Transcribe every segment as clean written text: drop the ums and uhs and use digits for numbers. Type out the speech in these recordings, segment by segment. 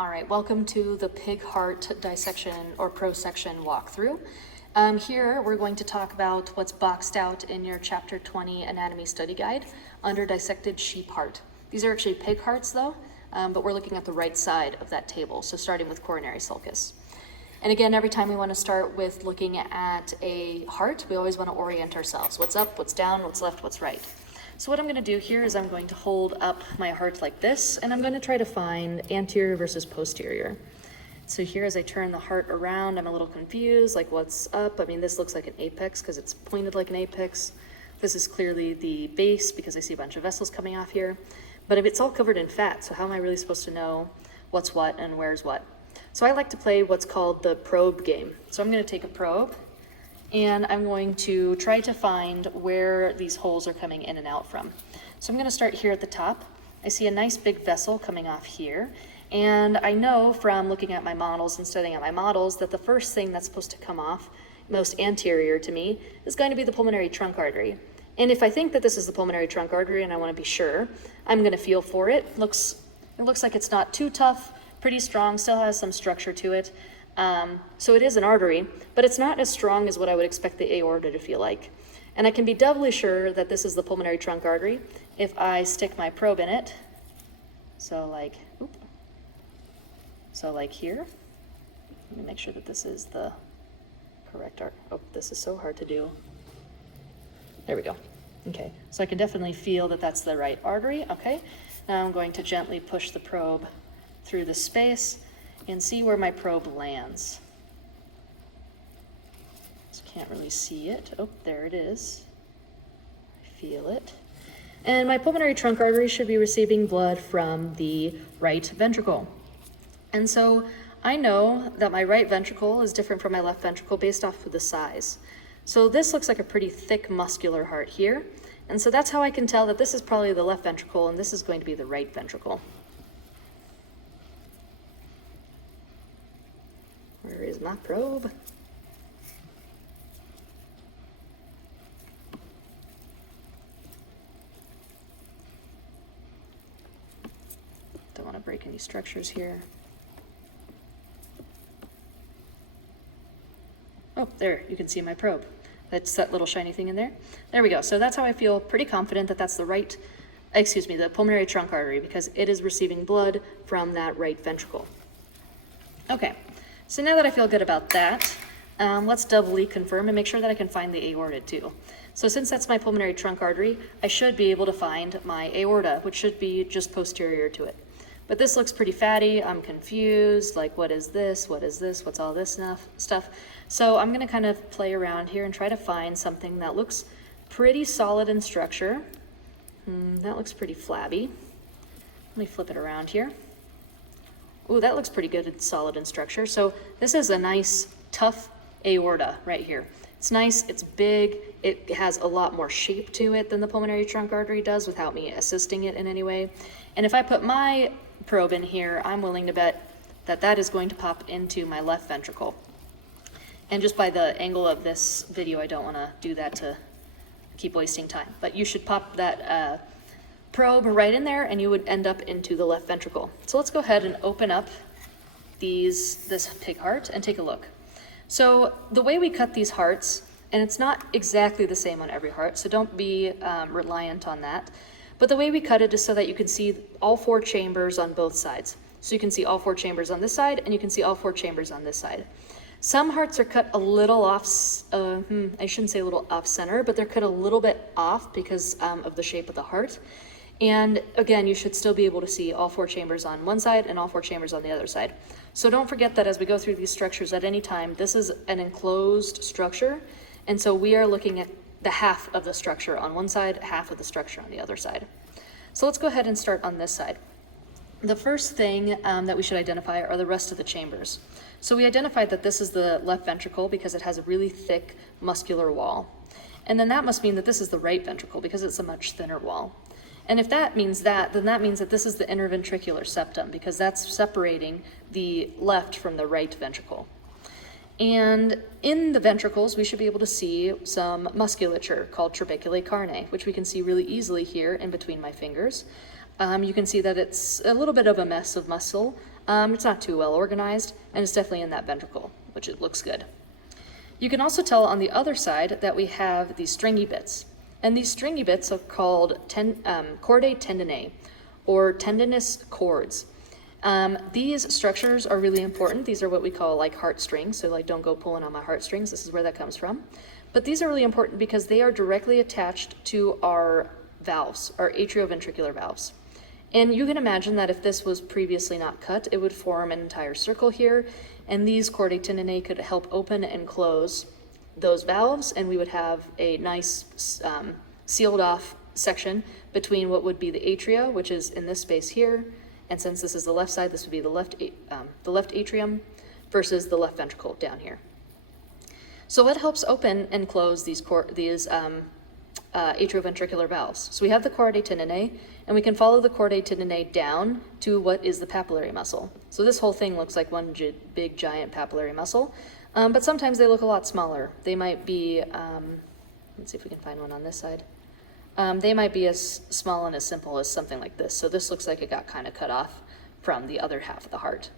All right, welcome to the pig heart dissection or prosection walkthrough. Here we're going to talk about what's boxed out in your Chapter 20 Anatomy Study Guide under dissected sheep heart. These are actually pig hearts though, but we're looking at the right side of that table, so starting with coronary sulcus. And again, every time we want to start with looking at a heart, we always want to orient ourselves. What's up, what's down, what's left, what's right. So what I'm going to do here is I'm going to hold up my heart like this, and I'm going to try to find anterior versus posterior. So here as I turn the heart around, I'm a little confused, like what's up? I mean, this looks like an apex because it's pointed like an apex. This is clearly the base because I see a bunch of vessels coming off here. But if it's all covered in fat, so how am I really supposed to know what's what and where's what? So I like to play what's called the probe game. So I'm going to take a probe, and I'm going to try to find where these holes are coming in and out from. So I'm going to start here at the top. I see a nice big vessel coming off here, and I know from looking at my models and studying at my models that the first thing that's supposed to come off, most anterior to me, is going to be the pulmonary trunk artery. And if I think that this is the pulmonary trunk artery and I want to be sure, I'm going to feel for it. It looks like it's not too tough, pretty strong, still has some structure to it. So it is an artery, but it's not as strong as what I would expect the aorta to feel like. And I can be doubly sure that this is the pulmonary trunk artery if I stick my probe in it. So like here. Let me make sure that this is the correct artery. Oh, this is so hard to do. There we go. Okay, so I can definitely feel that that's the right artery. Okay, now I'm going to gently push the probe through the space and see where my probe lands. Just can't really see it. Oh, there it is. I feel it. And my pulmonary trunk artery should be receiving blood from the right ventricle. And so I know that my right ventricle is different from my left ventricle based off of the size. So this looks like a pretty thick muscular heart here. And so that's how I can tell that this is probably the left ventricle and this is going to be the right ventricle. Where is my probe? Don't want to break any structures here. Oh, there, you can see my probe. That's that little shiny thing in there. There we go. So that's how I feel pretty confident that that's the pulmonary trunk artery, because it is receiving blood from that right ventricle. Okay. So now that I feel good about that, let's doubly confirm and make sure that I can find the aorta too. So since that's my pulmonary trunk artery, I should be able to find my aorta, which should be just posterior to it. But this looks pretty fatty. I'm confused, like what is this? What is this? What's all this stuff? So I'm gonna kind of play around here and try to find something that looks pretty solid in structure. That looks pretty flabby. Let me flip it around here. Ooh, that looks pretty good and solid in structure. So this is a nice, tough aorta right here. It's nice, it's big, it has a lot more shape to it than the pulmonary trunk artery does without me assisting it in any way. And if I put my probe in here, I'm willing to bet that that is going to pop into my left ventricle. And just by the angle of this video, I don't want to do that to keep wasting time. But you should pop that probe right in there and you would end up into the left ventricle. So let's go ahead and open up this pig heart and take a look. So the way we cut these hearts, and it's not exactly the same on every heart, so don't be reliant on that, but the way we cut it is so that you can see all four chambers on both sides. So you can see all four chambers on this side and you can see all four chambers on this side. Some hearts are cut a little off, I shouldn't say a little off center, but they're cut a little bit off because of the shape of the heart. And again, you should still be able to see all four chambers on one side and all four chambers on the other side. So don't forget that as we go through these structures at any time, this is an enclosed structure. And so we are looking at the half of the structure on one side, half of the structure on the other side. So let's go ahead and start on this side. The first thing that we should identify are the rest of the chambers. So we identified that this is the left ventricle because it has a really thick muscular wall. And then that must mean that this is the right ventricle because it's a much thinner wall. And if that means that, then that means that this is the interventricular septum because that's separating the left from the right ventricle. And in the ventricles, we should be able to see some musculature called trabeculae carnae, which we can see really easily here in between my fingers. You can see that it's a little bit of a mess of muscle. It's not too well organized, and it's definitely in that ventricle, which it looks good. You can also tell on the other side that we have these stringy bits. And these stringy bits are called chordae tendineae, or tendinous cords. These structures are really important. These are what we call like heartstrings, so like don't go pulling on my heartstrings. This is where that comes from. But these are really important because they are directly attached to our valves, our atrioventricular valves. And you can imagine that if this was previously not cut, it would form an entire circle here, and these chordae tendineae could help open and close those valves, and we would have a nice sealed off section between what would be the atria, which is in this space here, and since this is the left side, this would be the left atrium versus the left ventricle down here. So what helps open and close these atrioventricular valves? So we have the chordae tendineae, and we can follow the chordae tendineae down to what is the papillary muscle. So this whole thing looks like one big giant papillary muscle, but sometimes they look a lot smaller. They might be, let's see if we can find one on this side. They might be as small and as simple as something like this. So this looks like it got kind of cut off from the other half of the heart.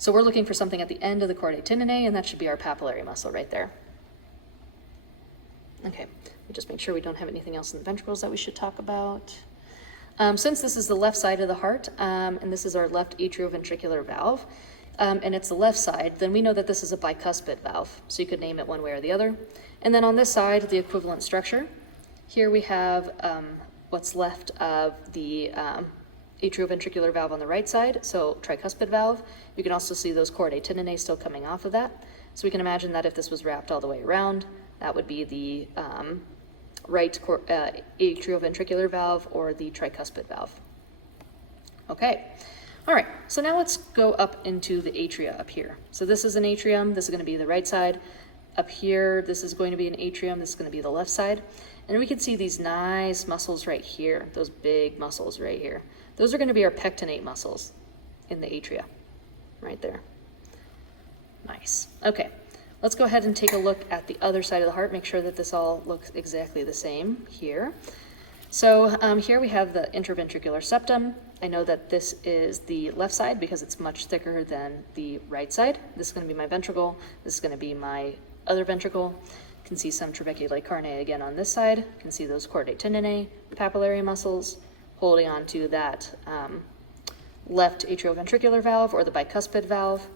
So we're looking for something at the end of the chordae tendineae, and that should be our papillary muscle right there. Okay, we just make sure we don't have anything else in the ventricles that we should talk about. Since this is the left side of the heart, and this is our left atrioventricular valve, and it's the left side, then we know that this is a bicuspid valve. So you could name it one way or the other. And then on this side, the equivalent structure. Here we have what's left of the atrioventricular valve on the right side, so tricuspid valve. You can also see those chordae tendineae still coming off of that. So we can imagine that if this was wrapped all the way around, that would be the right atrioventricular valve or the tricuspid valve. Okay, all right, so now let's go up into the atria up here. So this is an atrium, this is going to be the right side. Up here, this is going to be an atrium, this is going to be the left side. And we can see these nice muscles right here, those big muscles right here. Those are going to be our pectinate muscles in the atria, right there. Nice. Okay, let's go ahead and take a look at the other side of the heart, make sure that this all looks exactly the same here. So here we have the interventricular septum. I know that this is the left side because it's much thicker than the right side. This is going to be my ventricle. This is going to be my other ventricle. You can see some trabeculae carneae again on this side. You can see those chordae tendineae, papillary muscles, holding on to that left atrioventricular valve or the bicuspid valve.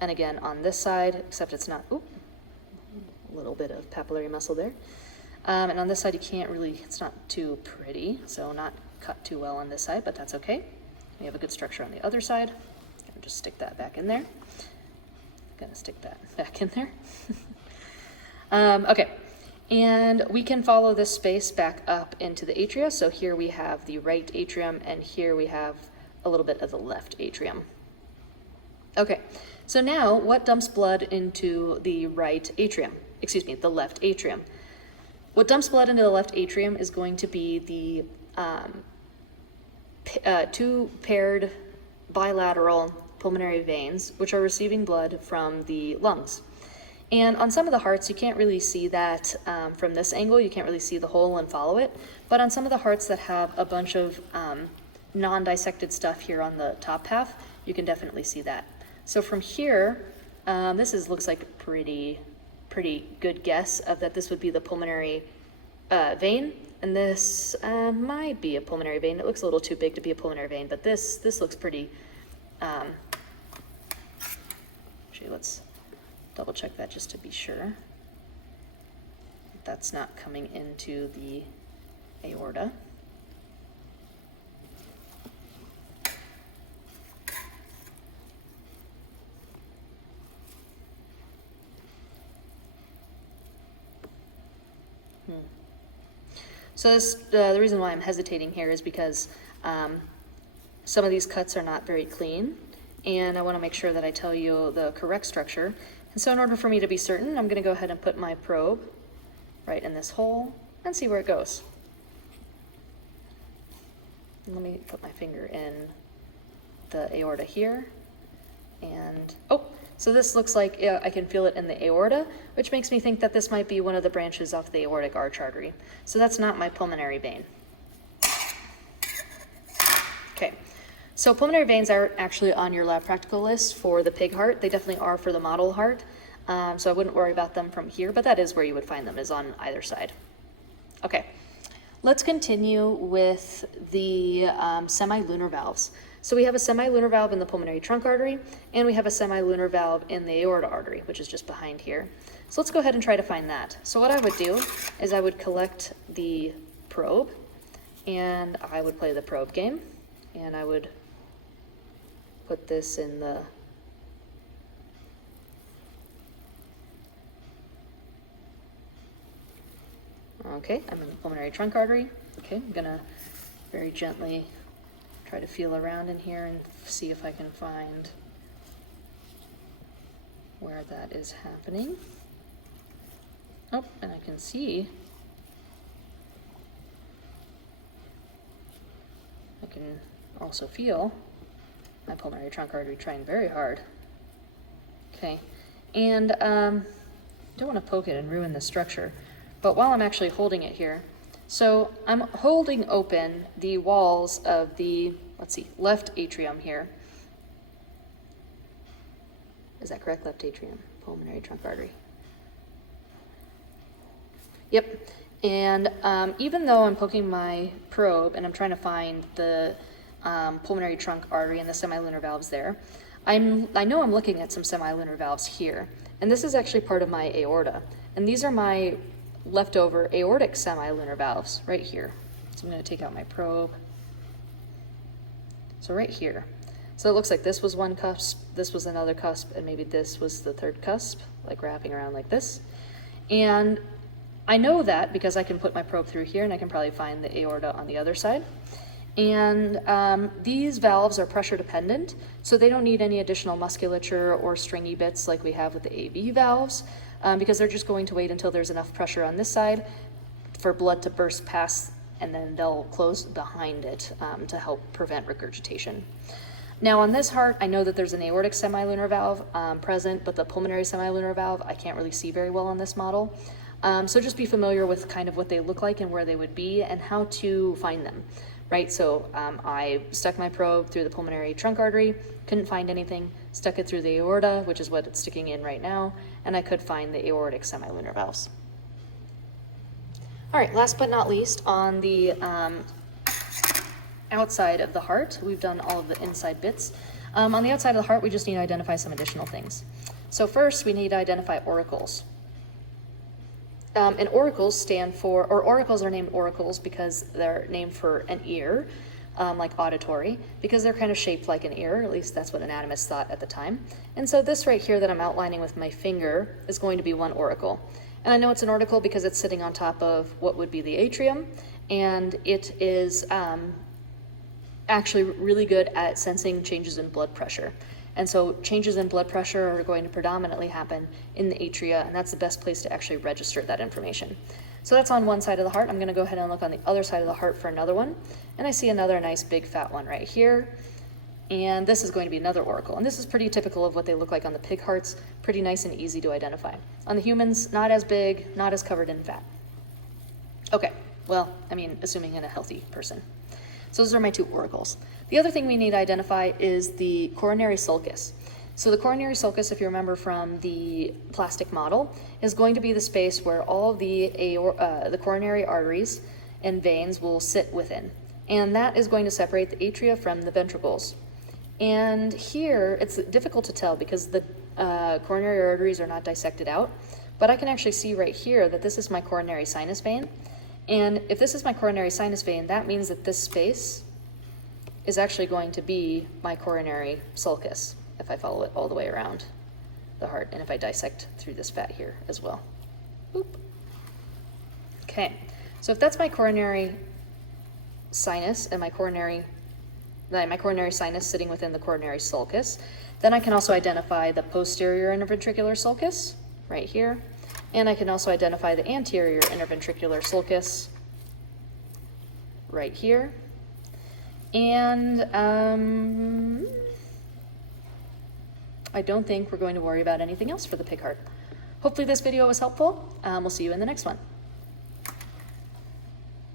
And again on this side, except it's not, a little bit of papillary muscle there. And on this side you can't really, it's not too pretty, so not cut too well on this side, but that's okay. We have a good structure on the other side. I'll just stick that back in there. Gonna stick that back in there. Okay, and we can follow this space back up into the atria. So here we have the right atrium, and here we have a little bit of the left atrium. Okay, so now what dumps blood into the right atrium? Excuse me, the left atrium. What dumps blood into the left atrium is going to be the two paired bilateral pulmonary veins, which are receiving blood from the lungs. And on some of the hearts, you can't really see that from this angle. You can't really see the hole and follow it. But on some of the hearts that have a bunch of non-dissected stuff here on the top half, you can definitely see that. So from here, this looks like a pretty good guess of that this would be the pulmonary vein. And this might be a pulmonary vein. It looks a little too big to be a pulmonary vein, but this looks pretty. Actually, let's double check that just to be sure. That's not coming into the aorta. So the reason why I'm hesitating here is because some of these cuts are not very clean, and I want to make sure that I tell you the correct structure. And so in order for me to be certain, I'm going to go ahead and put my probe right in this hole and see where it goes. Let me put my finger in the aorta here, and so this looks like I can feel it in the aorta, which makes me think that this might be one of the branches off the aortic arch artery. So that's not my pulmonary vein. So pulmonary veins are actually on your lab practical list for the pig heart. They definitely are for the model heart. So I wouldn't worry about them from here, but that is where you would find them, is on either side. Okay, let's continue with the semilunar valves. So we have a semilunar valve in the pulmonary trunk artery, and we have a semilunar valve in the aorta artery, which is just behind here. So let's go ahead and try to find that. So what I would do is I would collect the probe, and I would play the probe game, and I would put this in the okay, I'm in the pulmonary trunk artery. Okay, I'm gonna very gently try to feel around in here and see if I can find where that is happening. Oh, and I can see, I can also feel my pulmonary trunk artery trying very hard. Okay, and don't want to poke it and ruin the structure, but while I'm actually holding it here, so I'm holding open the walls of the, let's see, left atrium here. Is that correct? Left atrium, pulmonary trunk artery. Yep, and even though I'm poking my probe and I'm trying to find the pulmonary trunk artery and the semilunar valves there, I know I'm looking at some semilunar valves here, and this is actually part of my aorta, and these are my leftover aortic semilunar valves right here. So I'm going to take out my probe. So right here. So it looks like this was one cusp, this was another cusp, and maybe this was the third cusp, like wrapping around like this. And I know that because I can put my probe through here and I can probably find the aorta on the other side. And these valves are pressure dependent, so they don't need any additional musculature or stringy bits like we have with the AV valves, because they're just going to wait until there's enough pressure on this side for blood to burst past, and then they'll close behind it to help prevent regurgitation. Now on this heart, I know that there's an aortic semilunar valve present, but the pulmonary semilunar valve I can't really see very well on this model. So just be familiar with kind of what they look like and where they would be and how to find them, right? So I stuck my probe through the pulmonary trunk artery, couldn't find anything, stuck it through the aorta, which is what it's sticking in right now, and I could find the aortic semilunar valves. All right, last but not least, on the outside of the heart, we've done all of the inside bits. On the outside of the heart, we just need to identify some additional things. So first, we need to identify auricles. And auricles stand for, or auricles are named auricles because they're named for an ear, like auditory, because they're kind of shaped like an ear, at least that's what anatomists thought at the time. And so this right here that I'm outlining with my finger is going to be one auricle. And I know it's an auricle because it's sitting on top of what would be the atrium, and it is actually really good at sensing changes in blood pressure. And so changes in blood pressure are going to predominantly happen in the atria, and that's the best place to actually register that information. So that's on one side of the heart. I'm going to go ahead and look on the other side of the heart for another one. And I see another nice big fat one right here. And this is going to be another auricle. And this is pretty typical of what they look like on the pig hearts. Pretty nice and easy to identify. On the humans, not as big, not as covered in fat. Okay, well, I mean, assuming in a healthy person. So those are my two auricles. The other thing we need to identify is the coronary sulcus. So the coronary sulcus, if you remember from the plastic model, is going to be the space where all of the coronary arteries and veins will sit within. And that is going to separate the atria from the ventricles. And here, it's difficult to tell because the coronary arteries are not dissected out, but I can actually see right here that this is my coronary sinus vein. And if this is my coronary sinus vein, that means that this space is actually going to be my coronary sulcus, if I follow it all the way around the heart, and if I dissect through this fat here as well. Boop. Okay, so if that's my coronary sinus and my coronary sinus sitting within the coronary sulcus, then I can also identify the posterior interventricular sulcus right here, and I can also identify the anterior interventricular sulcus right here. And I don't think we're going to worry about anything else for the pig heart. Hopefully this video was helpful. We'll see you in the next one.